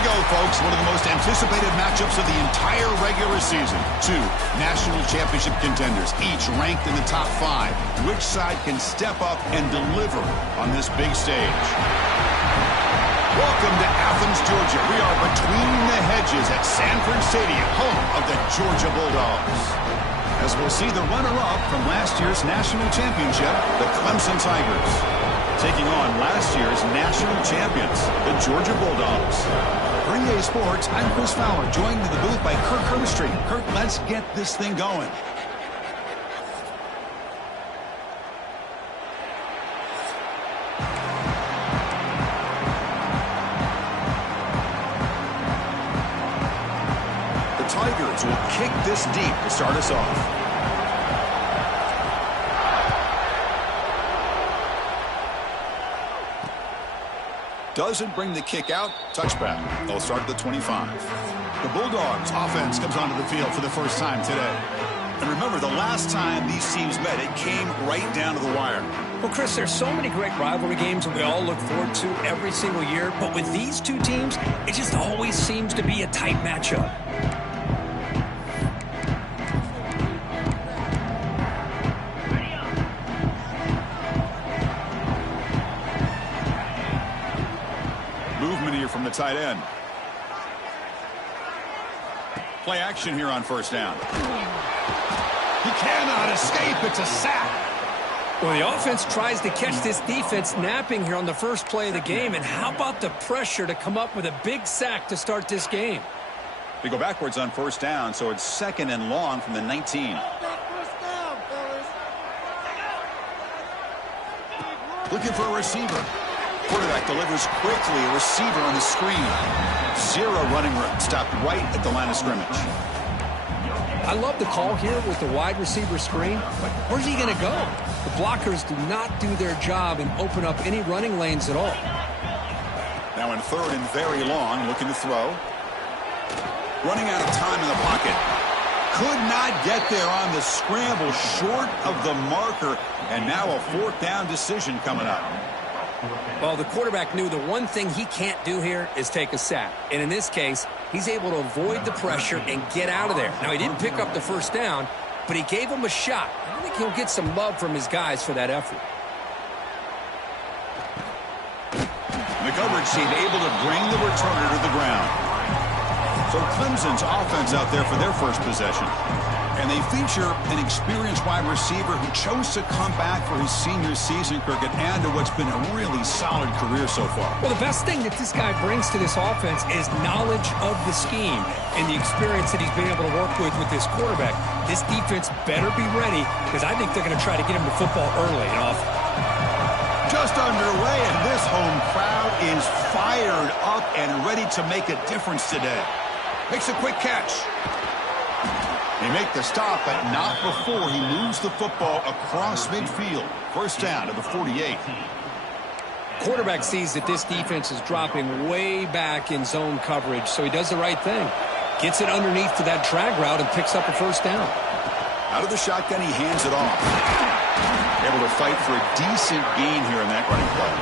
we go, folks. One of the most anticipated matchups of the entire regular season. Two national championship contenders, each ranked in the top 5. Which side can step up and deliver on this big stage? Welcome to Athens, Georgia. We are between the hedges at Sanford Stadium, home of the Georgia Bulldogs. As we'll see the runner-up from last year's national championship, the Clemson Tigers, taking on last year's national champions, the Georgia Bulldogs. For EA Sports, I'm Chris Fowler, joined in the booth by Kirk Herbstreit. Kirk, let's get this thing going. The Tigers will kick this deep to start us off. Doesn't bring the kick out. Touchback. They'll start at the 25. The Bulldogs offense comes onto the field for the first time today. And remember, the last time these teams met, it came right down to the wire. Well, Chris, there's so many great rivalry games that we all look forward to every single year. But with these two teams, it just always seems to be a tight matchup. From the tight end. Play action here on first down. He cannot escape. It's a sack. Well, the offense tries to catch this defense napping here on the first play of the game. And how about the pressure to come up with a big sack to start this game? They go backwards on first down, so it's second and long from the 19. Looking for a receiver. Quarterback delivers quickly. A receiver on the screen. Zero running room. Stopped right at the line of scrimmage. I love the call here with the wide receiver screen, but where's he going to go? The blockers do not do their job and open up any running lanes at all. Now in third and very long, looking to throw. Running out of time in the pocket. Could not get there on the scramble, short of the marker, and now a fourth down decision coming up. Well, the quarterback knew the one thing he can't do here is take a sack. And in this case, he's able to avoid the pressure and get out of there. Now, he didn't pick up the first down, but he gave him a shot. I think he'll get some love from his guys for that effort. The coverage team able to bring the returner to the ground. So Clemson's offense out there for their first possession. And they feature an experienced wide receiver who chose to come back for his senior season, Kirk, and add to what's been a really solid career so far. Well, the best thing that this guy brings to this offense is knowledge of the scheme and the experience that he's been able to work with this quarterback. This defense better be ready because I think they're going to try to get him to football early and often. Just underway, and this home crowd is fired up and ready to make a difference today. Makes a quick catch. They make the stop, but not before he moves the football across midfield. First down to the 48. Quarterback sees that this defense is dropping way back in zone coverage, so he does the right thing. Gets it underneath to that drag route and picks up a first down. Out of the shotgun, he hands it off. Able to fight for a decent gain here in that running play.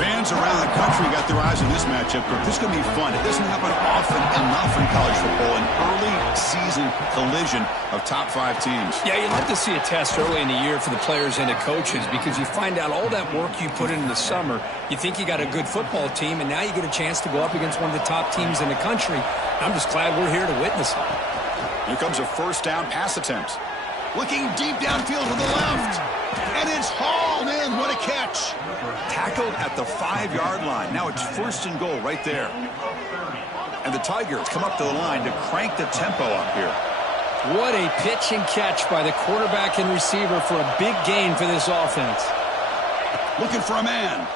Fans around the country got their eyes on this matchup. This is going to be fun. It doesn't happen often enough in college football, an early season collision of top 5 teams. Yeah, you'd love to see a test early in the year for the players and the coaches because you find out all that work you put in the summer. You think you got a good football team, and now you get a chance to go up against one of the top teams in the country. I'm just glad we're here to witness it. Here comes a first down pass attempt. Looking deep downfield to the left. And it's hauled in. What a catch. Tackled at the 5-yard line. Now it's first and goal right there. And the Tigers come up to the line to crank the tempo up here. What a pitch and catch by the quarterback and receiver for a big gain for this offense. Looking for a man.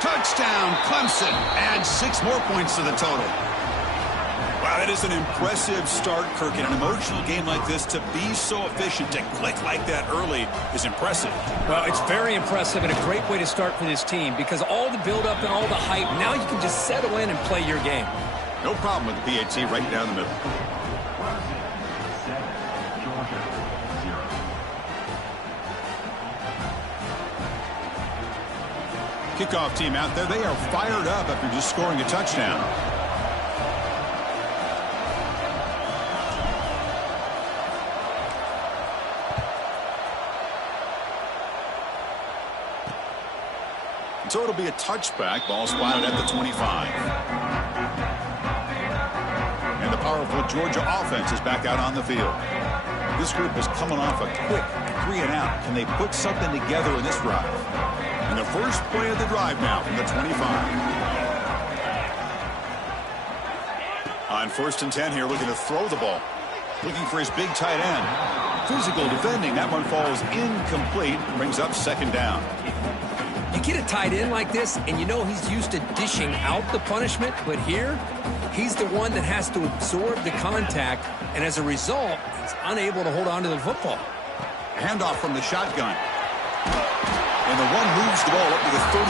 Touchdown, Clemson. Adds 6 more points to the total. Wow, that is an impressive start, Kirk. In an emotional game like this, to be so efficient, to click like that early is impressive. Well, it's very impressive and a great way to start for this team because all the build-up and all the hype, now you can just settle in and play your game. No problem with the PAT right down the middle. Kickoff team out there, they are fired up after just scoring a touchdown. So it'll be a touchback. Ball spotted at the 25. And the powerful Georgia offense is back out on the field. This group is coming off a quick 3-and-out. Can they put something together in this drive? And the first play of the drive now from the 25. On 1st and 10 here, looking to throw the ball. Looking for his big tight end. Physical defending. That one falls incomplete. Brings up 2nd down. You get a tight end like this, and you know he's used to dishing out the punishment, but here, he's the one that has to absorb the contact, and as a result, he's unable to hold on to the football. Handoff from the shotgun. And the one moves the ball up to the 33.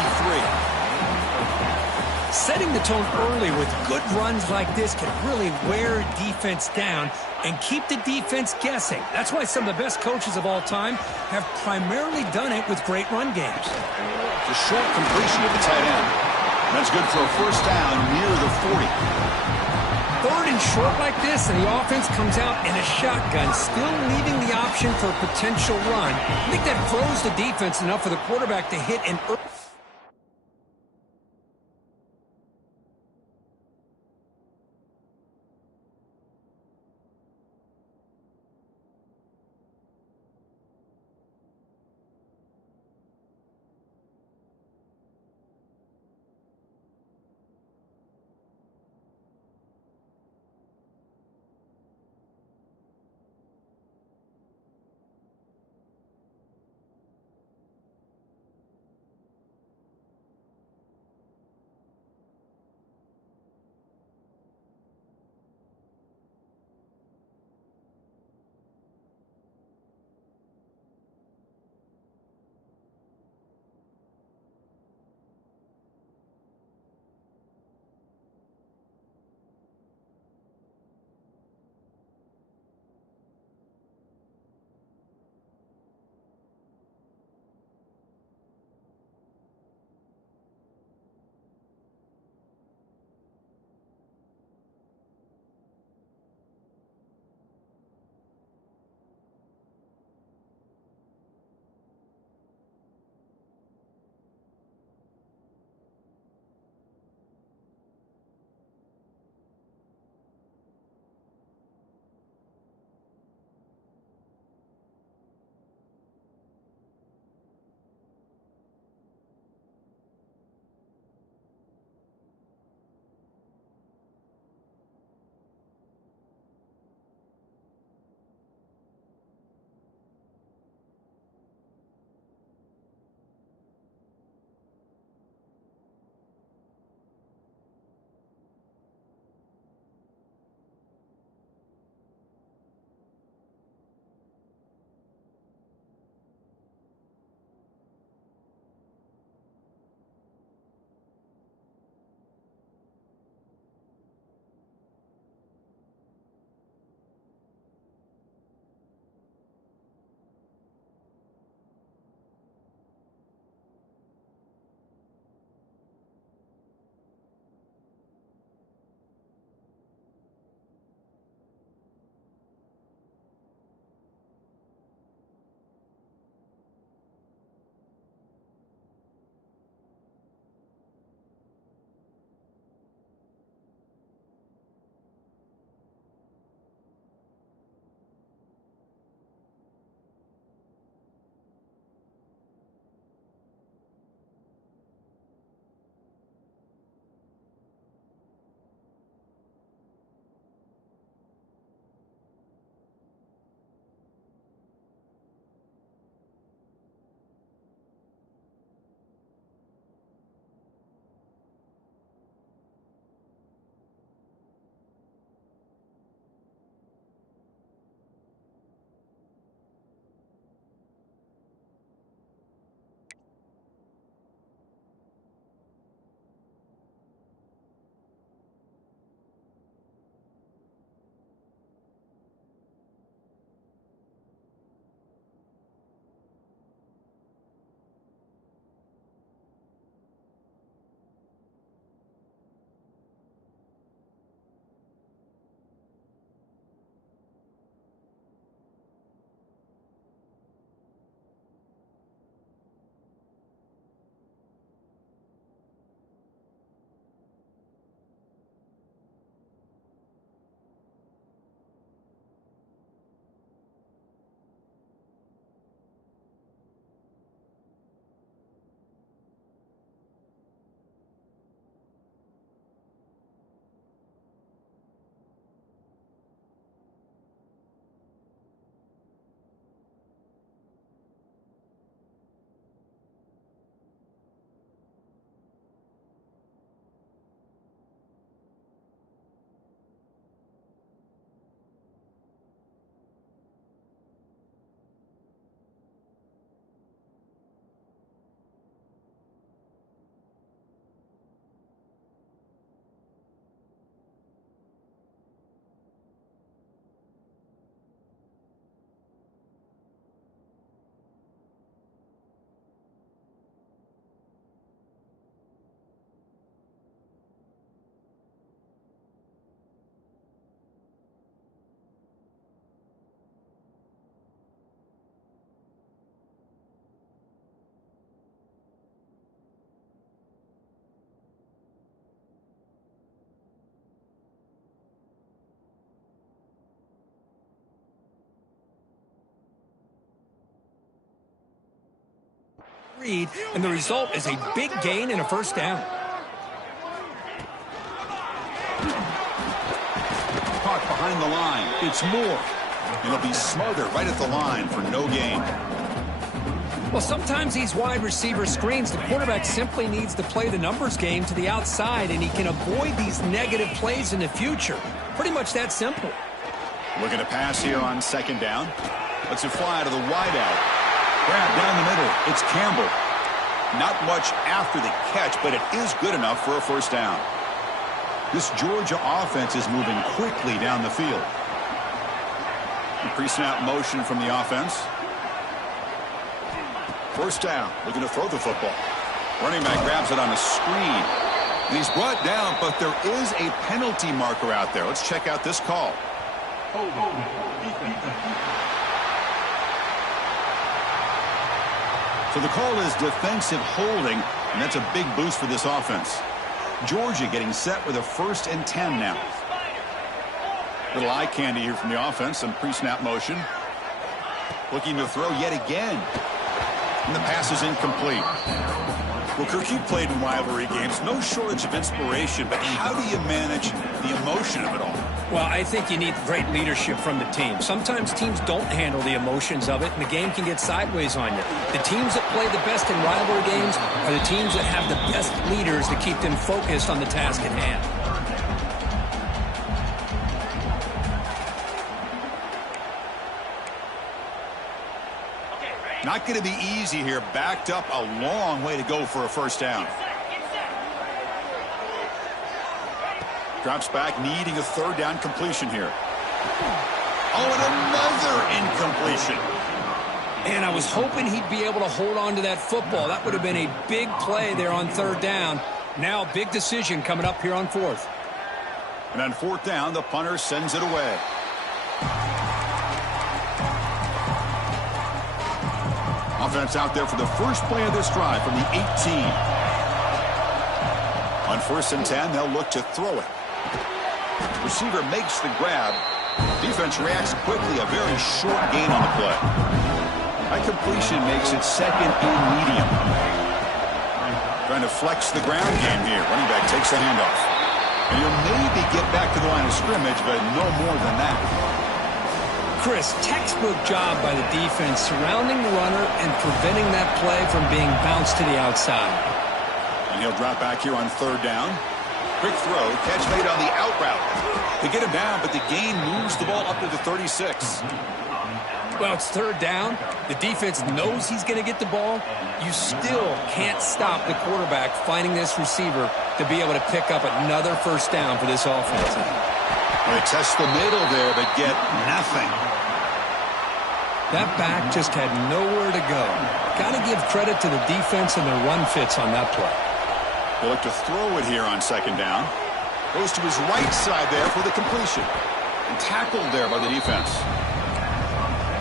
Setting the tone early with good runs like this can really wear a defense down and keep the defense guessing. That's why some of the best coaches of all time have primarily done it with great run games. The short completion of the tight end. That's good for a 1st down near the 40. 3rd and short like this, and the offense comes out in a shotgun, still leaving the option for a potential run. I think that throws the defense enough for the quarterback to hit an early. read, and the result is a big gain and a first down. Caught behind the line. It's Moore. And he'll be smothered right at the line for no gain. Well, sometimes these wide receiver screens, the quarterback simply needs to play the numbers game to the outside, and he can avoid these negative plays in the future. Pretty much that simple. Looking to pass here on second down. Lets it fly to the wideout. Grab down the middle. It's Campbell. Not much after the catch, but it is good enough for a first down. This Georgia offense is moving quickly down the field. Pre-snap motion from the offense. First down, looking to throw the football. Running back grabs it on a screen. And he's brought down, but there is a penalty marker out there. Let's check out this call. So the call is defensive holding, and that's a big boost for this offense. Georgia getting set with a 1st and 10 now. Little eye candy here from the offense, some pre-snap motion. Looking to throw yet again. And the pass is incomplete. Well, Kirk, you've played in rivalry games. No shortage of inspiration, but how do you manage the emotion of it all? Well, I think you need great leadership from the team. Sometimes teams don't handle the emotions of it, and the game can get sideways on you. The teams that play the best in rivalry games are the teams that have the best leaders to keep them focused on the task at hand. Not going to be easy here. Backed up a long way to go for a first down. Drops back, needing a 3rd down completion here. Oh, and another incompletion. And I was hoping he'd be able to hold on to that football. That would have been a big play there on 3rd down. Now a big decision coming up here on 4th. And on 4th down, the punter sends it away. Offense out there for the first play of this drive from the 18. On 1st and 10, they'll look to throw it. Receiver makes the grab. Defense reacts quickly. A very short gain on the play. High completion makes it 2nd and medium. Trying to flex the ground game here. Running back takes the handoff. And he'll maybe get back to the line of scrimmage, but no more than that. Chris, textbook job by the defense surrounding the runner and preventing that play from being bounced to the outside. And he'll drop back here on 3rd down. Quick throw, catch made on the out route. They get him down, but the gain moves the ball up to the 36. Well, it's 3rd down. The defense knows he's going to get the ball. You still can't stop the quarterback finding this receiver to be able to pick up another first down for this offense. They test the middle there, but get nothing. That back just had nowhere to go. Got to give credit to the defense and their run fits on that play. They look to throw it here on 2nd down. Goes to his right side there for the completion. And tackled there by the defense.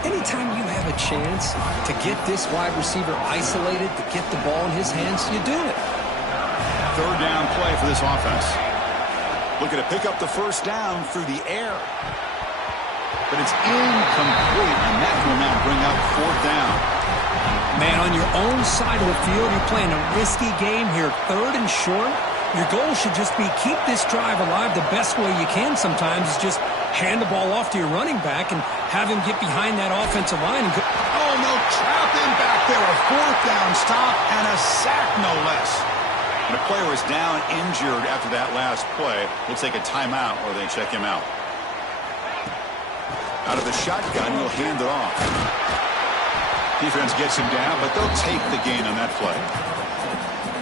Anytime you have a chance to get this wide receiver isolated, to get the ball in his hands, you do it. 3rd down play for this offense. Looking to pick up the first down through the air. But it's incomplete, and that will now bring up 4th down. Man, on your own side of the field, you're playing a risky game here. 3rd and short. Your goal should just be keep this drive alive the best way you can sometimes is just hand the ball off to your running back and have him get behind that offensive line. And go. Oh, no, trapping back there. A 4th down stop and a sack, no less. And the player is down injured after that last play. We'll take a timeout or they check him out. Out of the shotgun, he'll hand it off. Defense gets him down, but they'll take the gain on that play.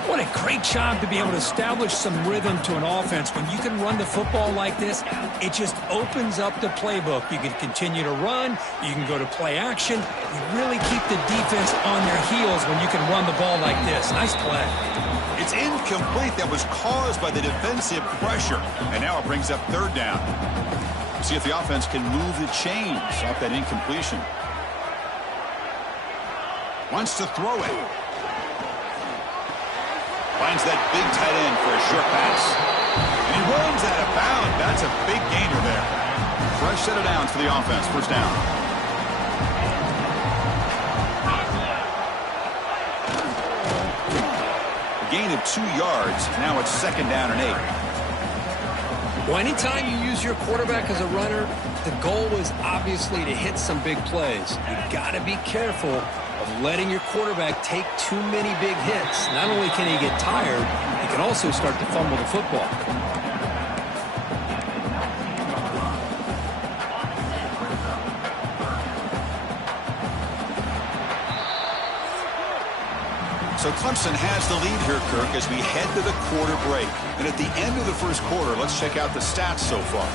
What a great job to be able to establish some rhythm to an offense. When you can run the football like this, it just opens up the playbook. You can continue to run. You can go to play action. You really keep the defense on their heels when you can run the ball like this. Nice play. It's incomplete. That was caused by the defensive pressure. And now it brings up 3rd down. See if the offense can move the chains off that incompletion. Wants to throw it. Finds that big tight end for a short pass. And he runs out of bounds. That's a big gainer there. Fresh set of downs for the offense. First down. gain of 2 yards. Now it's 2nd down and 8. Well, anytime you use your quarterback as a runner, the goal is obviously to hit some big plays. You've got to be careful of letting your quarterback take too many big hits. Not only can he get tired, he can also start to fumble the football. So Clemson has the lead here, Kirk, as we head to the quarter break. And at the end of the first quarter, let's check out the stats so far.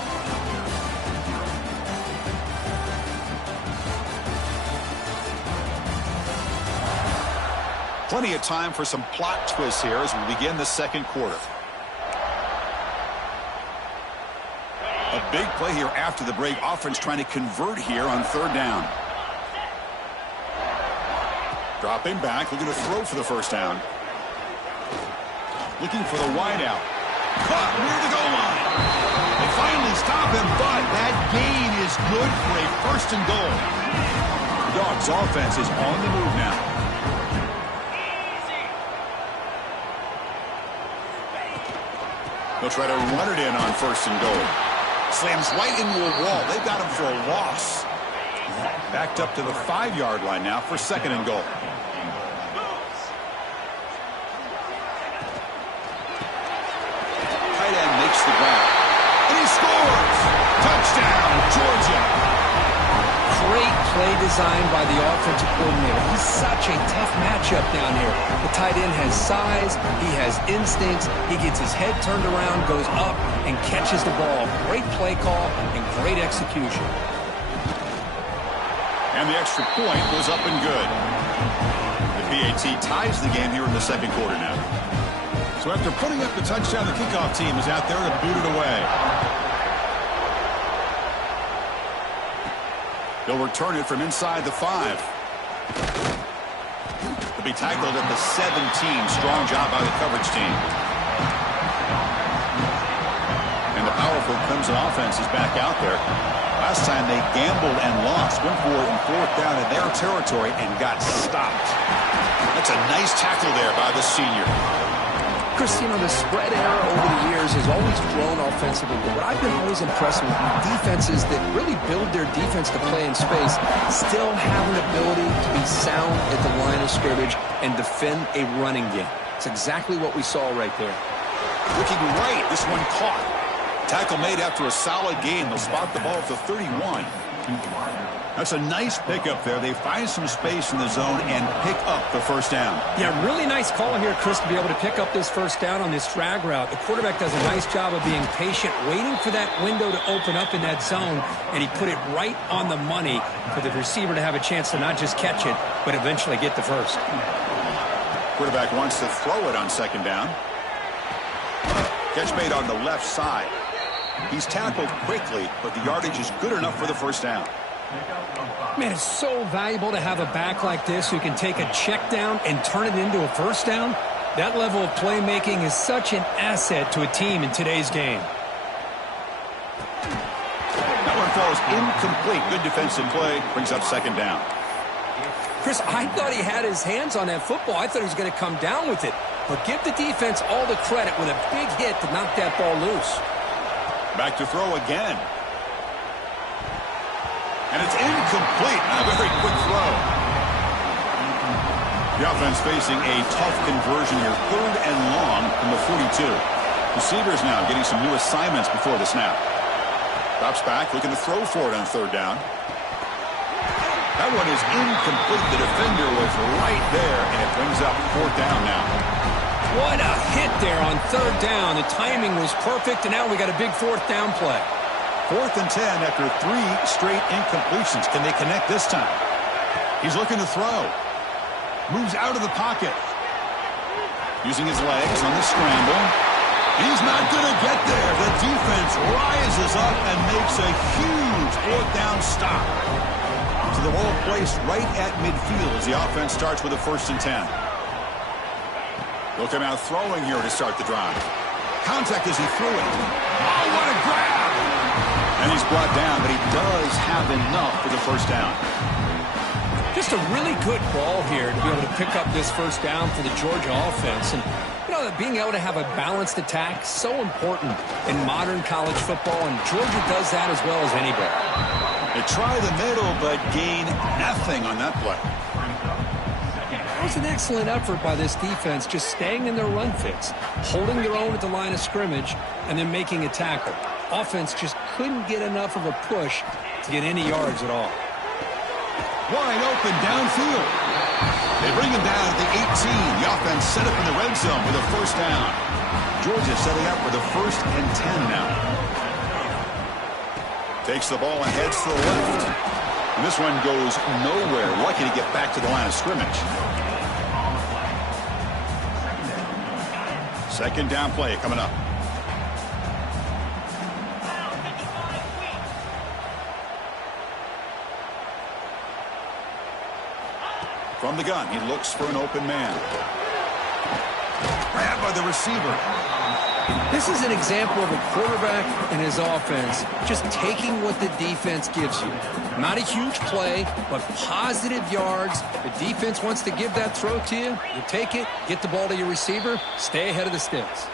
Plenty of time for some plot twists here as we begin the second quarter. A big play here after the break. Offense trying to convert here on 3rd down. Dropping back, looking to throw for the first down. Looking for the wideout. Caught near the goal line. They finally stop him, but that gain is good for a 1st and goal. The Dogs' offense is on the move now. They'll try to run it in on 1st and goal. Slams right into a wall. They've got him for a loss. Backed up to the 5-yard line now for 2nd and goal. Tight end makes the grab. And he scores! Touchdown, Georgia! Great play design by the offensive coordinator. He's such a tough matchup down here. The tight end has size, he has instincts, he gets his head turned around, goes up, and catches the ball. Great play call and great execution. And the extra point was up and good. The PAT ties the game here in the second quarter now. So after putting up the touchdown, the kickoff team is out there to boot it away. They'll return it from inside the 5. They'll be tackled at the 17. Strong job by the coverage team. And the powerful Clemson offense is back out there. Last time they gambled and lost. Went for it in 4th down in their territory and got stopped. That's a nice tackle there by the senior. Chris, you know, the spread era over the years has always grown offensively. But what I've been always impressed with defenses that really build their defense to play in space still have an ability to be sound at the line of scrimmage and defend a running game. It's exactly what we saw right there. Looking right, this one caught. Tackle made after a solid game. They'll spot the ball at the 31. That's a nice pickup there. They find some space in the zone and pick up the 1st down. Yeah, really nice call here, Chris, to be able to pick up this 1st down on this drag route. The quarterback does a nice job of being patient, waiting for that window to open up in that zone, and he put it right on the money for the receiver to have a chance to not just catch it, but eventually get the 1st. Quarterback wants to throw it on 2nd down. Catch made on the left side. He's tackled quickly, but the yardage is good enough for the 1st down. Man, it's so valuable to have a back like this who can take a check down and turn it into a 1st down. That level of playmaking is such an asset to a team in today's game. That one falls incomplete. Good defensive play. Brings up 2nd down. Chris, I thought he had his hands on that football. I thought he was going to come down with it. But give the defense all the credit with a big hit to knock that ball loose. Back to throw again. And it's incomplete. A very quick throw. The offense facing a tough conversion here. 3rd and long from the 42. Receivers now getting some new assignments before the snap. Drops back, looking to throw for it on 3rd down. That one is incomplete. The defender was right there, and it brings up 4th down now. What a hit there on 3rd down. The timing was perfect, and now we got a big 4th down play. 4th and 10 after 3 straight incompletions. Can they connect this time? He's looking to throw. Moves out of the pocket. Using his legs on the scramble. He's not going to get there. The defense rises up and makes a huge 4th down stop. So the ball placed right at midfield as the offense starts with a 1st and 10. They'll come out throwing here to start the drive. Contact as he threw it. Oh, what a grab! And he's brought down, but he does have enough for the 1st down. Just a really good ball here to be able to pick up this first down for the Georgia offense. And, you know, being able to have a balanced attack, so important in modern college football, and Georgia does that as well as anybody. They try the middle, but gain nothing on that play. That was an excellent effort by this defense, just staying in their run fits, holding their own at the line of scrimmage, and then making a tackle. Offense just couldn't get enough of a push to get any yards at all. Wide open downfield. They bring him down at the 18. The offense set up in the red zone with a first down. Georgia setting up with a 1st and 10 now. Takes the ball and heads to the left. And this one goes nowhere. Lucky to get back to the line of scrimmage. Second down play coming up. From the gun, he looks for an open man. Grabbed by the receiver. This is an example of a quarterback and his offense just taking what the defense gives you. Not a huge play, but positive yards. The defense wants to give that throw to you. You take it, get the ball to your receiver, stay ahead of the sticks.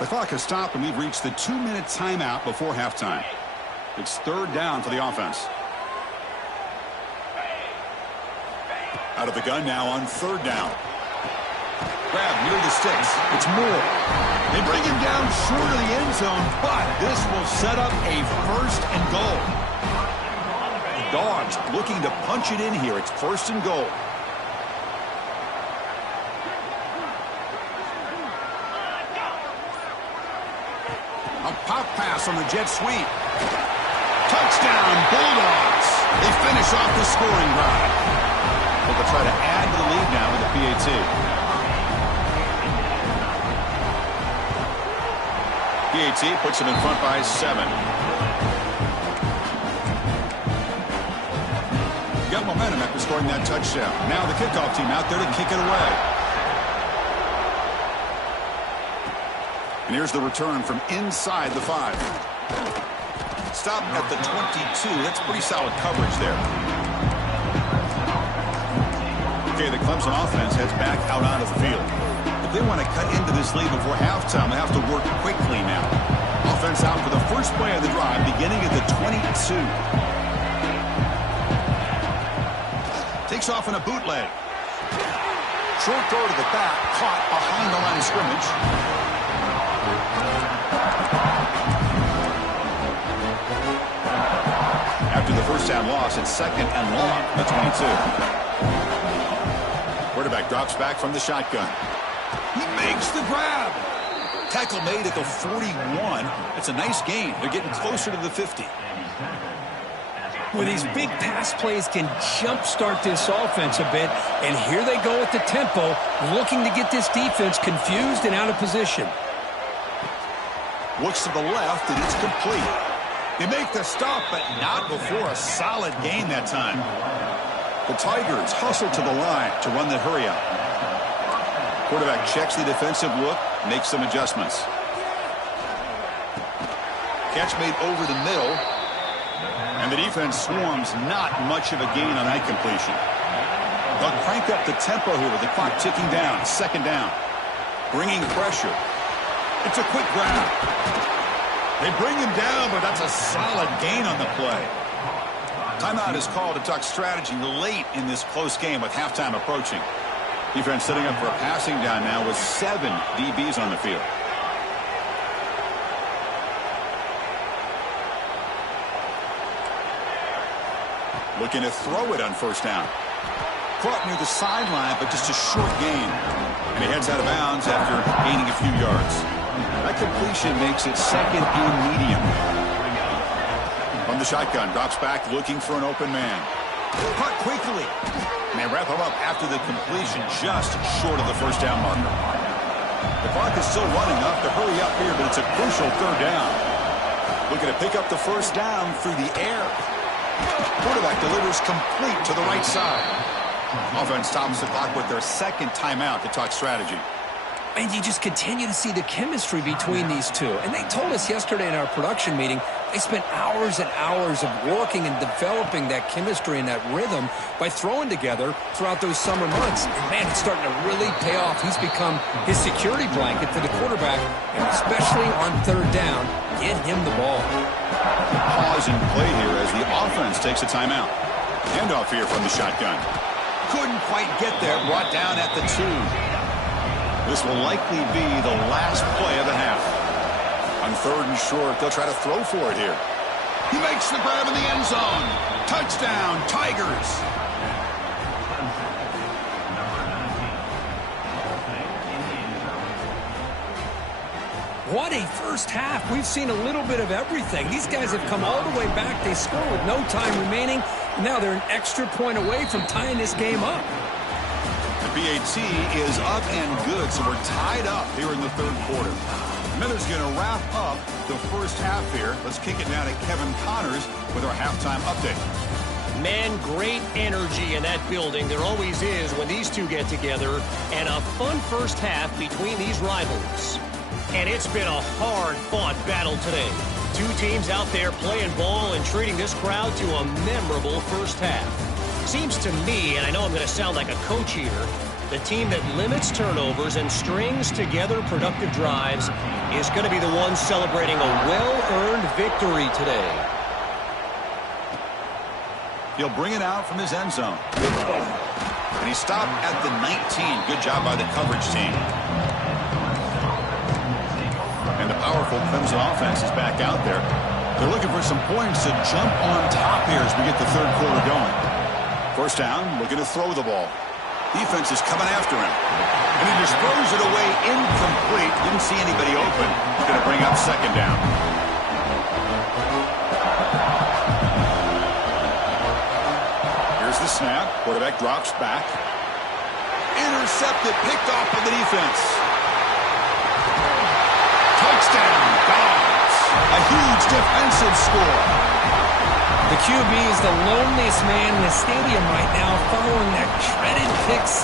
The clock has stopped, and we've reached the 2-minute timeout before halftime. It's 3rd down for the offense. Out of the gun now on 3rd down. Grab near the sticks. It's Moore. They bring him down short of the end zone, but this will set up a 1st and goal. The Dogs looking to punch it in here. It's 1st and goal. A pop pass on the jet sweep. Touchdown, Bulldogs. They finish off the scoring drive. They'll try to add to the lead now with the PAT. PAT puts them in front by 7. Got momentum after scoring that touchdown. Now the kickoff team out there to kick it away. And here's the return from inside the 5. Stop at the 22. That's pretty solid coverage there. Okay, the Clemson offense heads back out onto the field. If they want to cut into this lead before halftime, they have to work quickly now. Offense out for the first play of the drive, beginning at the 22. Takes off in a bootleg. Short throw to the back, caught behind the line of scrimmage. After the first down loss, it's 2nd and long, the 22. Quarterback drops back from the shotgun. He makes the grab. Tackle made at the 41. It's a nice gain. They're getting closer to the 50. Well, these big pass plays can jumpstart this offense a bit, and here they go at the tempo, looking to get this defense confused and out of position. Looks to the left, and it's complete. They make the stop, but not before a solid gain that time. The Tigers hustle to the line to run the hurry up. Quarterback checks the defensive look, makes some adjustments. Catch made over the middle, and the defense swarms. Not much of a gain on that completion. They'll crank up the tempo here with the clock ticking down. 2nd down. Bringing pressure. It's a quick grab. They bring him down, but that's a solid gain on the play. Timeout is called to talk strategy late in this close game with halftime approaching. Defense setting up for a passing down now with 7 DBs on the field. Looking to throw it on 1st down. Caught near the sideline, but just a short gain. And he heads out of bounds after gaining a few yards. That completion makes it 2nd and medium. From the shotgun, drops back looking for an open man. Caught quickly. And they wrap him up after the completion just short of the 1st down marker. The clock is still running up to hurry up here, but it's a crucial 3rd down. Looking to pick up the 1st down through the air. Quarterback delivers complete to the right side. Offense stops the clock with their 2nd timeout to talk strategy. And you just continue to see the chemistry between these two. And they told us yesterday in our production meeting They spent hours and hours of working and developing that chemistry and that rhythm by throwing together throughout those summer months. And, man, it's starting to really pay off. He's become his security blanket for the quarterback, and especially on third down, get him the ball. Pause and play here as the offense takes a timeout. Handoff here from the shotgun. Couldn't quite get there, brought down at the 2. This will likely be the last play of the half. On third and short, they'll try to throw for it here. He makes the grab in the end zone. Touchdown, Tigers. What a first half. We've seen a little bit of everything. These guys have come all the way back. They score with no time remaining. Now they're an extra point away from tying this game up. The BAT is up and good, so we're tied up here in the third quarter. Miller's going to wrap up the first half here. Let's kick it now to Kevin Connors with our halftime update. Man, great energy in that building. There always is when these two get together. And a fun first half between these rivals. And it's been a hard-fought battle today. Two teams out there playing ball and treating this crowd to a memorable first half. Seems to me, and I know I'm going to sound like a coach here, the team that limits turnovers and strings together productive drives is going to be the one celebrating a well-earned victory today. He'll bring it out from his end zone. And he stopped at the 19. Good job by the coverage team. And the powerful Clemson offense is back out there. They're looking for some points to jump on top here as we get the third quarter going. First down, looking to throw the ball. Defense is coming after him. And he just throws it away incomplete. Didn't see anybody open. He's going to bring up second down. Here's the snap. Quarterback drops back. Intercepted, picked off by the defense. Touchdown, Dogs. A huge defensive score. The QB is the loneliest man in the stadium right now following that shredded pick 6.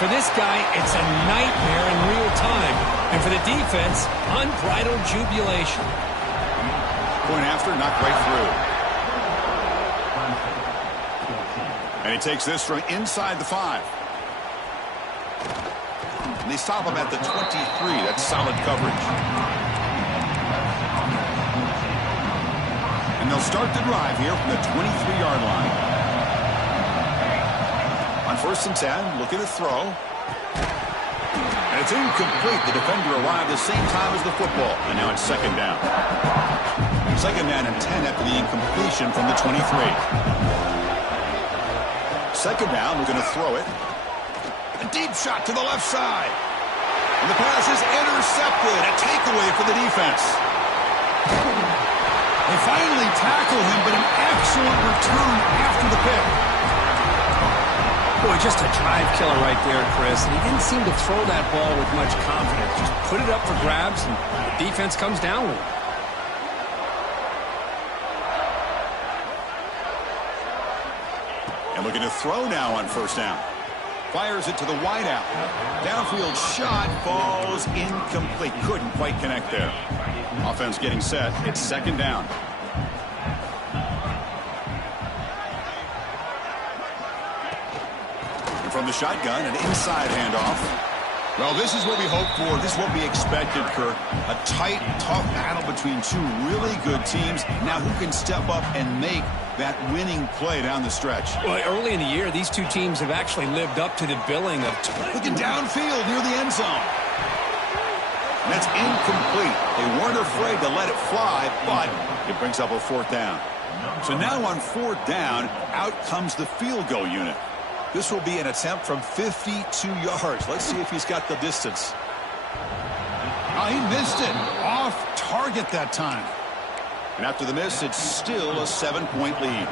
For this guy, it's a nightmare in real time. And for the defense, unbridled jubilation. Point after, knocked right through. And he takes this from inside the 5. And they stop him at the 23. That's solid coverage. And they'll start the drive here from the 23-yard line. On first and 10, looking to throw. And it's incomplete. The defender arrived the same time as the football. And now it's second down. Second down and 10 after the incompletion from the 23. Second down, we're going to throw it. A deep shot to the left side. And the pass is intercepted. A takeaway for the defense. They finally tackle him, but an excellent return after the pick. Boy, just a drive killer right there, Chris. And he didn't seem to throw that ball with much confidence. Just put it up for grabs, and the defense comes down with it. And looking to throw now on first down. Fires it to the wideout. Downfield shot falls incomplete. Couldn't quite connect there. Offense getting set. It's second down. And from the shotgun, an inside handoff. Well, this is what we hoped for. This is what we expected, Kirk. A tight, tough battle between two really good teams. Now who can step up and make that winning play down the stretch? Well, early in the year, these two teams have actually lived up to the billing of... Looking downfield near the end zone. And that's incomplete. They weren't afraid to let it fly, but it brings up a fourth down. So now on fourth down, out comes the field goal unit. This will be an attempt from 52 yards. Let's see if he's got the distance. Oh, he missed it. Off target that time. And after the miss, it's still a 7-point lead.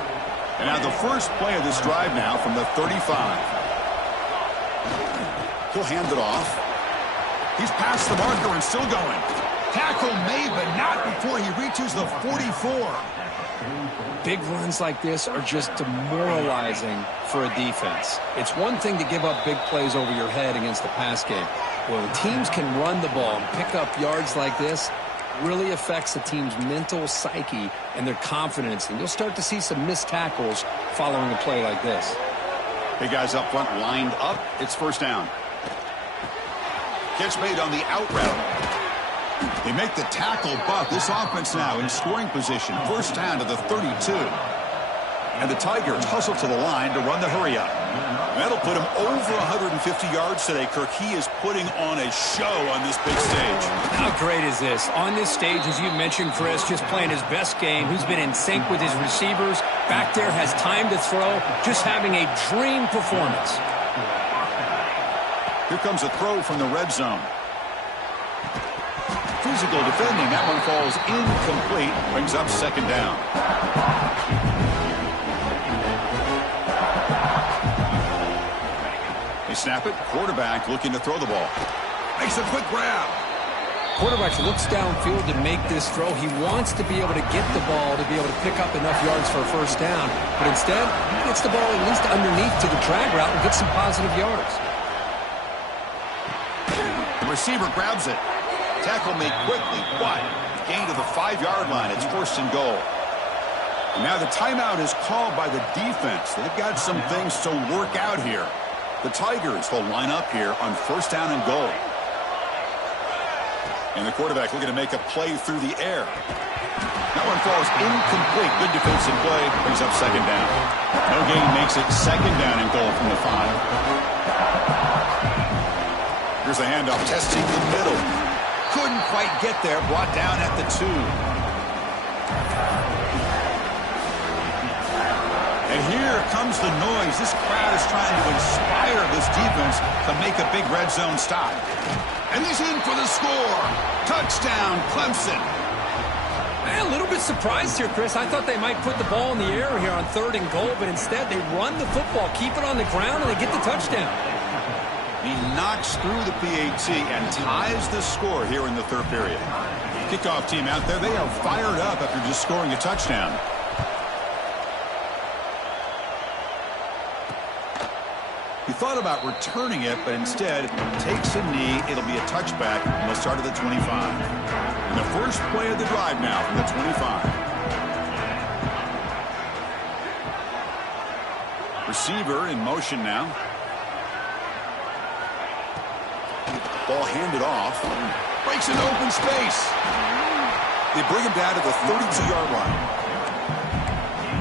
And now the first play of this drive now from the 35. He'll hand it off. He's past the marker and still going. Tackle made, but not before he reaches the 44. Big runs like this are just demoralizing for a defense. It's one thing to give up big plays over your head against the pass game. Well, teams can run the ball and pick up yards like this. really affects the team's mental psyche and their confidence. And you'll start to see some missed tackles following a play like this. Hey, guys up front lined up. It's first down. Catch made on the out route. They make the tackle, but this offense now in scoring position. First down to the 32. And the Tigers hustle to the line to run the hurry up. That'll put him over 150 yards today, Kirk. He is putting on a show on this big stage. How great is this? On this stage, as you mentioned, Chris, just playing his best game. He's been in sync with his receivers. Back there, has time to throw. Just having a dream performance. Here comes a throw from the red zone. Physical defending. That one falls incomplete. Brings up second down. They snap it. Quarterback looking to throw the ball. Makes a quick grab. Quarterback looks downfield to make this throw. He wants to be able to get the ball to be able to pick up enough yards for a first down. But instead, he gets the ball at least underneath to the drag route and gets some positive yards. The receiver grabs it. Tackle made quickly, but gain to the 5-yard line. It's first and goal. And now the timeout is called by the defense. They've got some things to work out here. The Tigers will line up here on first down and goal. And the quarterback looking to make a play through the air. That one falls incomplete. Good defensive play. Brings up second down. No gain makes it second down and goal from the 5. Here's the handoff. Testing the middle. Couldn't quite get there. Brought down at the 2. And here comes the noise. This crowd is trying to inspire this defense to make a big red zone stop. And he's in for the score. Touchdown, Clemson. A little bit surprised here, Chris. I thought they might put the ball in the air here on third and goal, but instead they run the football, keep it on the ground, and they get the touchdown. He knocks through the PAT and ties the score here in the third period. Kickoff team out there, they are fired up after just scoring a touchdown. He thought about returning it, but instead takes a knee. It'll be a touchback, and they'll start at the 25. And the first play of the drive now from the 25. Receiver in motion now. Ball handed off. Breaks into open space. They bring him down to the 32-yard line.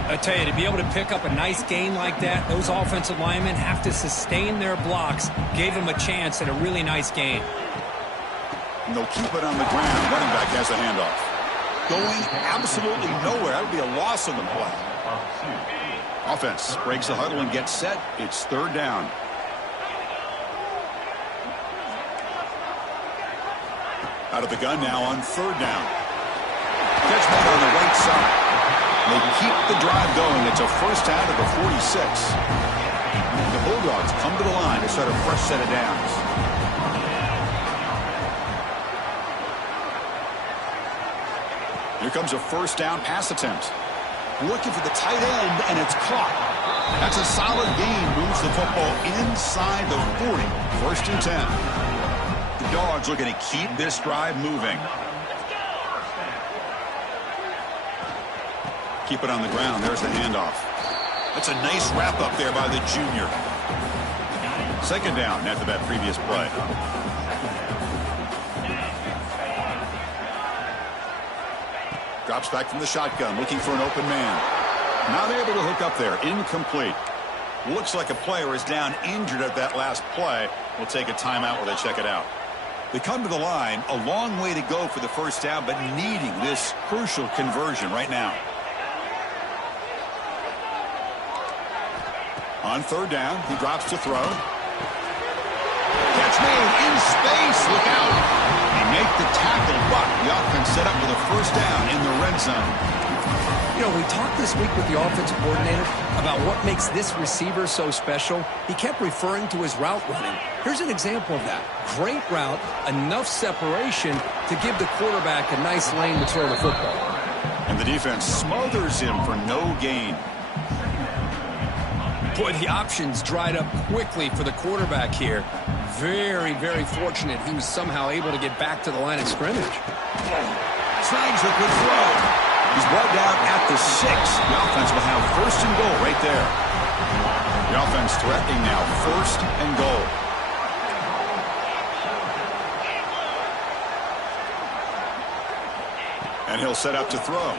I tell you, to be able to pick up a nice gain like that, those offensive linemen have to sustain their blocks. Gave him a chance at a really nice gain. And they'll keep it on the ground. Running back has the handoff. Going absolutely nowhere. That would be a loss on the play. Offense breaks the huddle and gets set. It's third down. Out of the gun now on third down. Catch made on the right side. They keep the drive going. It's a first down to the 46. The Bulldogs come to the line to start a fresh set of downs. Here comes a first down pass attempt. Looking for the tight end, and it's caught. That's a solid gain. Moves the football inside the 40. First and 10. The Dogs looking to keep this drive moving. Keep it on the ground. There's the handoff. That's a nice wrap up there by the junior. Second down after that previous play. Drops back from the shotgun, looking for an open man. Not able to hook up there. Incomplete. Looks like a player is down injured at that last play. We'll take a timeout while they check it out. They come to the line. A long way to go for the first down, but needing this crucial conversion right now. On third down, he drops to throw. Catch made in space. Look out. They make the tackle, but the offense set up with a first down in the red zone. You know, we talked this week with the offensive coordinator about what makes this receiver so special. He kept referring to his route running. Here's an example of that. Great route, enough separation to give the quarterback a nice lane to throw the football. And the defense smothers him for no gain. Boy, the options dried up quickly for the quarterback here. Very, very fortunate he was somehow able to get back to the line of scrimmage. signs a good throw. He's brought down at the 6. The offense will have first and goal right there. The offense threatening now, first and goal. And he'll set up to throw.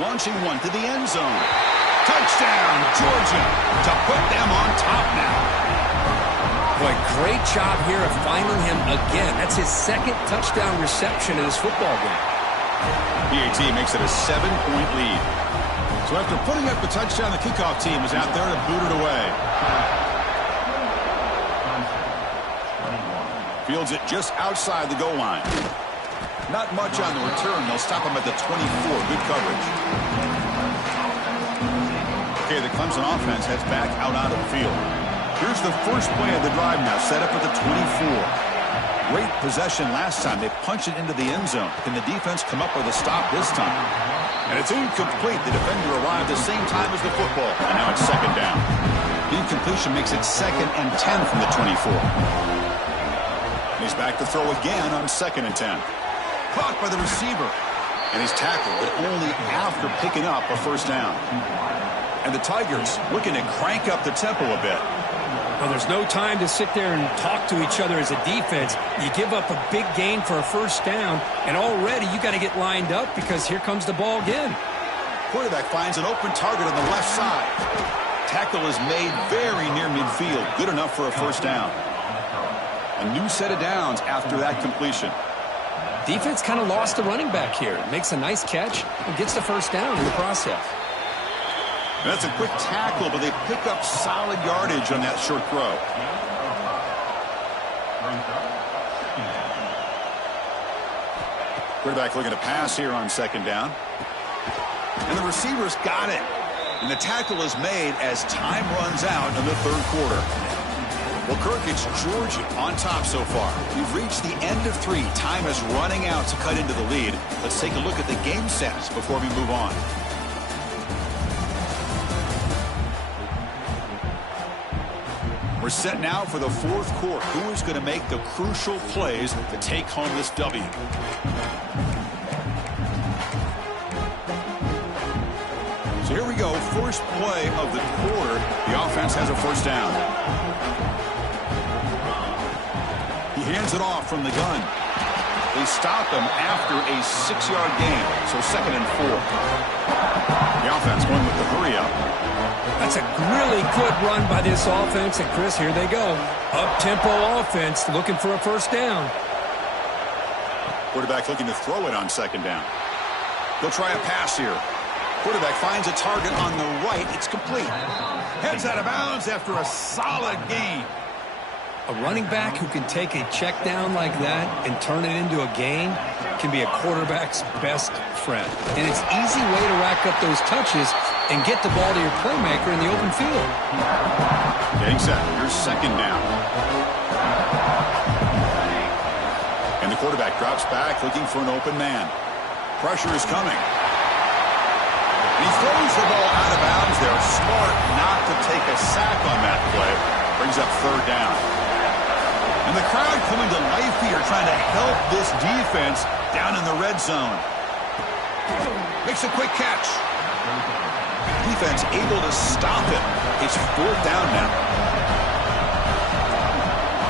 Launching one to the end zone. Touchdown, Georgia, to put them on top now. Boy, great job here of finding him again. That's his second touchdown reception in this football game. PAT makes it a 7-point lead. So after putting up the touchdown, the kickoff team is out there to boot it away. Fields it just outside the goal line. Not much on the return. They'll stop him at the 24. Good coverage. Okay, the Clemson offense heads back out onto the field. Here's the first play of the drive now, set up at the 24. Great possession last time. They punch it into the end zone. Can the defense come up with a stop this time? And it's incomplete. The defender arrived the same time as the football. And now it's second down. The incompletion makes it 2nd and 10 from the 24. And he's back to throw again on 2nd and 10. Caught by the receiver. And he's tackled, but only after picking up a first down. And the Tigers looking to crank up the tempo a bit. Well, there's no time to sit there and talk to each other as a defense. You give up a big gain for a first down, and already you got to get lined up because here comes the ball again. Quarterback finds an open target on the left side. Tackle is made very near midfield. Good enough for a first down. A new set of downs after that completion. Defense kind of lost the running back here. Makes a nice catch and gets the first down in the process. That's a quick tackle, but they pick up solid yardage on that short throw. Quarterback looking to pass here on second down. And the receiver's got it. And the tackle is made as time runs out in the third quarter. Well, Kirk, it's Georgia on top so far. We've reached the end of 3. Time is running out to cut into the lead. Let's take a look at the game stats before we move on. We're set now for the fourth quarter. Who is going to make the crucial plays to take home this W? So here we go. First play of the quarter. The offense has a first down. He hands it off from the gun. They stop him after a 6-yard gain. So 2nd and 4. The offense going with the hurry up. That's a really good run by this offense. And, Chris, here they go. Up-tempo offense looking for a first down. Quarterback looking to throw it on second down. They'll try a pass here. Quarterback finds a target on the right. It's complete. Heads out of bounds after a solid gain. A running back who can take a check down like that and turn it into a gain can be a quarterback's best friend. And it's an easy way to rack up those touches and get the ball to your playmaker in the open field. Getting set. Here's second down. And the quarterback drops back looking for an open man. Pressure is coming. And he throws the ball out of bounds there. Smart not to take a sack on that play. Brings up third down. And the crowd coming to life here, trying to help this defense down in the red zone. Makes a quick catch. Defense able to stop him. It's fourth down now.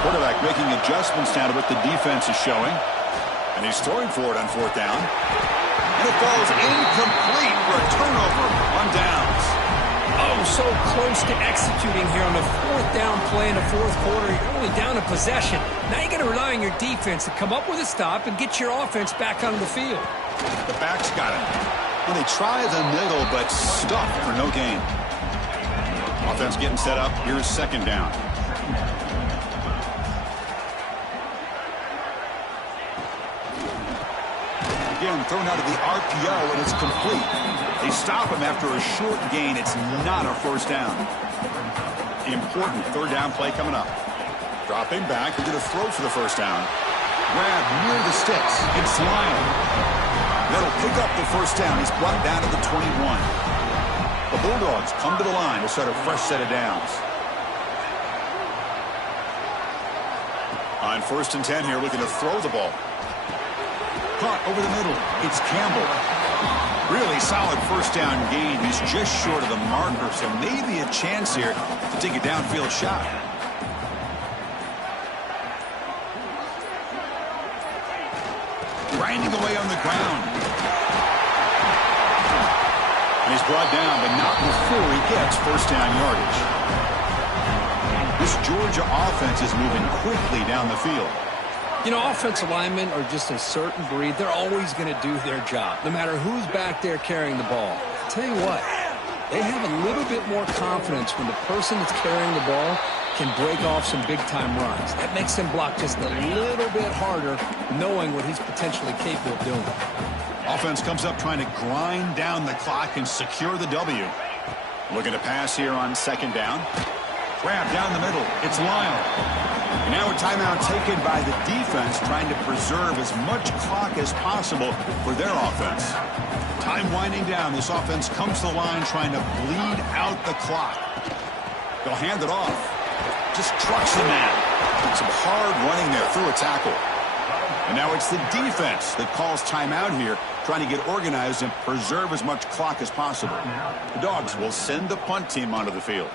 Quarterback making adjustments now to what the defense is showing. And he's throwing for it on fourth down. And it falls incomplete for a turnover on downs. Oh, so close to executing here on the fourth down play in the fourth quarter. You're only down a possession. Now you got to rely on your defense to come up with a stop and get your offense back onto the field. The back's got it. Well, they try the middle, but stuffed for no gain. Offense getting set up. Here's second down. Again, thrown out of the RPO, and it's complete. They stop him after a short gain. It's not a first down. Important third down play coming up. Dropping back. They're going to throw for the first down. Grab near the sticks. It's Lyon. That'll pick up the first down. He's brought down to the 21. The Bulldogs come to the line to start a fresh set of downs. On 1st and 10 here, looking to throw the ball. Caught over the middle. It's Campbell. Really solid first down gain. He's just short of the marker, so maybe a chance here to take a downfield shot. Grinding away on the ground. And he's brought down, but not before he gets first down yardage. This Georgia offense is moving quickly down the field. You know, offensive linemen are just a certain breed. They're always going to do their job, no matter who's back there carrying the ball. I'll tell you what, they have a little bit more confidence when the person that's carrying the ball can break off some big-time runs. That makes them block just a little bit harder, knowing what he's potentially capable of doing. Offense comes up trying to grind down the clock and secure the W. Looking to pass here on second down. Grab down the middle. It's Lyle. And now a timeout taken by the defense, trying to preserve as much clock as possible for their offense. Time winding down. This offense comes to the line trying to bleed out the clock. They'll hand it off. Just trucks the man. Some hard running there through a tackle. And now it's the defense that calls timeout here, trying to get organized and preserve as much clock as possible. The Dogs will send the punt team onto the field.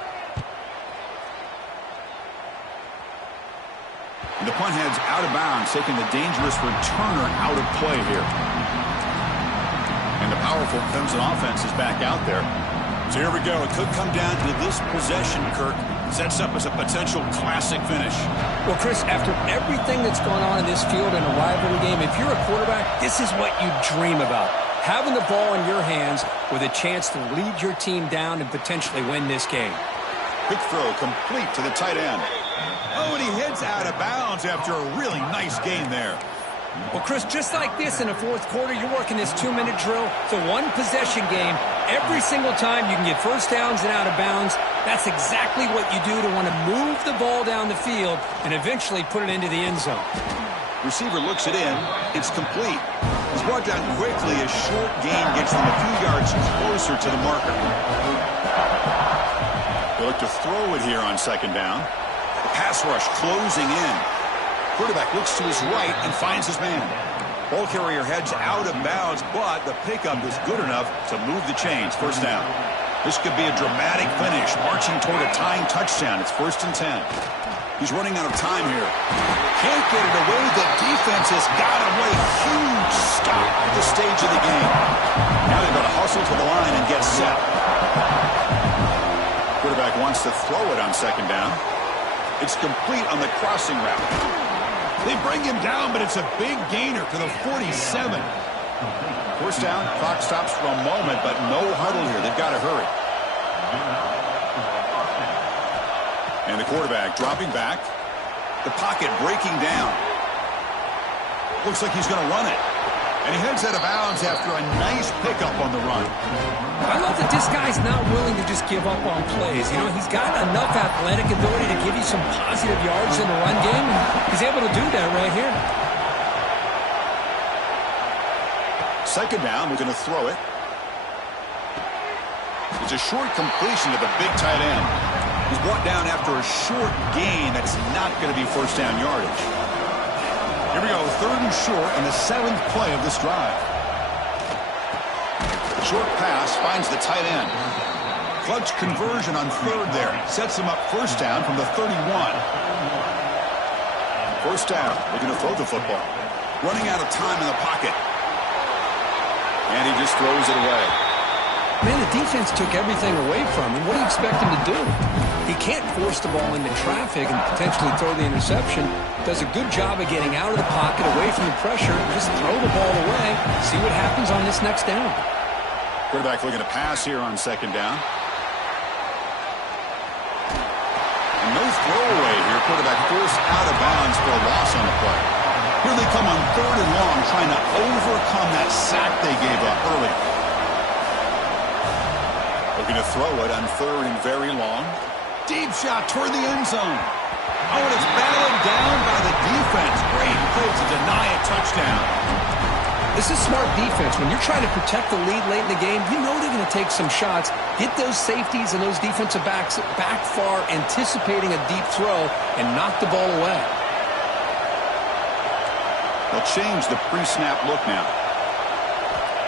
And the punt heads out of bounds, taking the dangerous returner out of play here. And the powerful Clemson offense is back out there. So here we go. It could come down to this possession, Kirk. Sets up as a potential classic finish. Well, Chris, after everything that's gone on in this field in a rivalry game, if you're a quarterback, this is what you dream about. Having the ball in your hands with a chance to lead your team down and potentially win this game. Quick throw complete to the tight end. Oh, and he heads out of bounds after a really nice gain there. Well, Chris, just like this in the fourth quarter, you're working this 2-minute drill. It's a one-possession game. Every single time you can get first downs and out of bounds. That's exactly what you do to want to move the ball down the field and eventually put it into the end zone. Receiver looks it in. It's complete. He's brought down quickly. A short gain gets them a few yards closer to the marker. They look to throw it here on second down. The pass rush closing in. Quarterback looks to his right and finds his man. Ball carrier heads out of bounds, but the pickup is good enough to move the chains. First down. This could be a dramatic finish, marching toward a tying touchdown. It's 1st and 10. He's running out of time here. Can't get it away. The defense has got away. Huge stop at this stage of the game. Now they've got to hustle to the line and get set. Quarterback wants to throw it on second down. It's complete on the crossing route. They bring him down, but it's a big gainer to the 47. First down, clock stops for a moment, but no huddle here. They've got to hurry. And the quarterback dropping back. The pocket breaking down. Looks like he's going to run it. And he heads out of bounds after a nice pickup on the run. I love that this guy's not willing to just give up on plays. You know, he's got enough athletic ability to give you some positive yards in the run game, and he's able to do that right here. Second down, we're going to throw it. It's a short completion to the big tight end. He's brought down after a short gain. That's not going to be first down yardage. Here we go, 3rd and short in the 7th play of this drive. Short pass finds the tight end. Clutch conversion on 3rd there. Sets him up first down from the 31. First down, they're going to throw the football. Running out of time in the pocket. And he just throws it away. Man, the defense took everything away from him. What do you expect him to do? He can't force the ball into traffic and potentially throw the interception. Does a good job of getting out of the pocket, away from the pressure, just throw the ball away, see what happens on this next down. Quarterback looking to pass here on second down. And no throwaway here. Quarterback forced out of bounds for a loss on the play. Here they come on 3rd and long, trying to overcome that sack they gave up early. Looking to throw it on 3rd and very long. Deep shot toward the end zone. Oh, and it's battled down by the defense. Great play to deny a touchdown. This is smart defense. When you're trying to protect the lead late in the game, you know they're going to take some shots, get those safeties and those defensive backs back far, anticipating a deep throw, and knock the ball away. They'll change the pre-snap look now.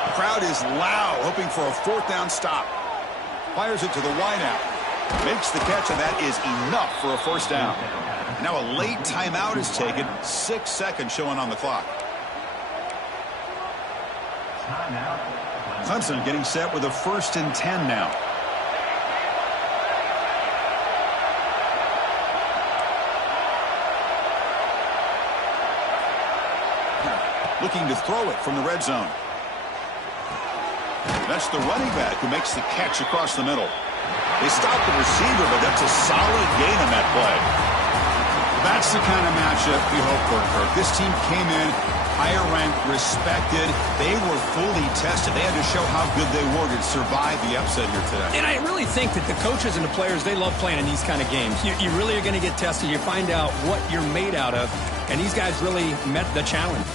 The crowd is loud, hoping for a fourth down stop. Fires it to the wideout. Makes the catch, and that is enough for a first down. Now a late timeout is taken. 6 seconds showing on the clock. Clemson getting set with a 1st and 10 now. Looking to throw it from the red zone. That's the running back who makes the catch across the middle. They stop the receiver, but that's a solid gain on that play. That's the kind of matchup we hope for, Kirk. This team came in higher ranked, respected. They were fully tested. They had to show how good they were to survive the upset here today. And I really think that the coaches and the players, they love playing in these kind of games. You really are going to get tested. You find out what you're made out of, and these guys really met the challenge.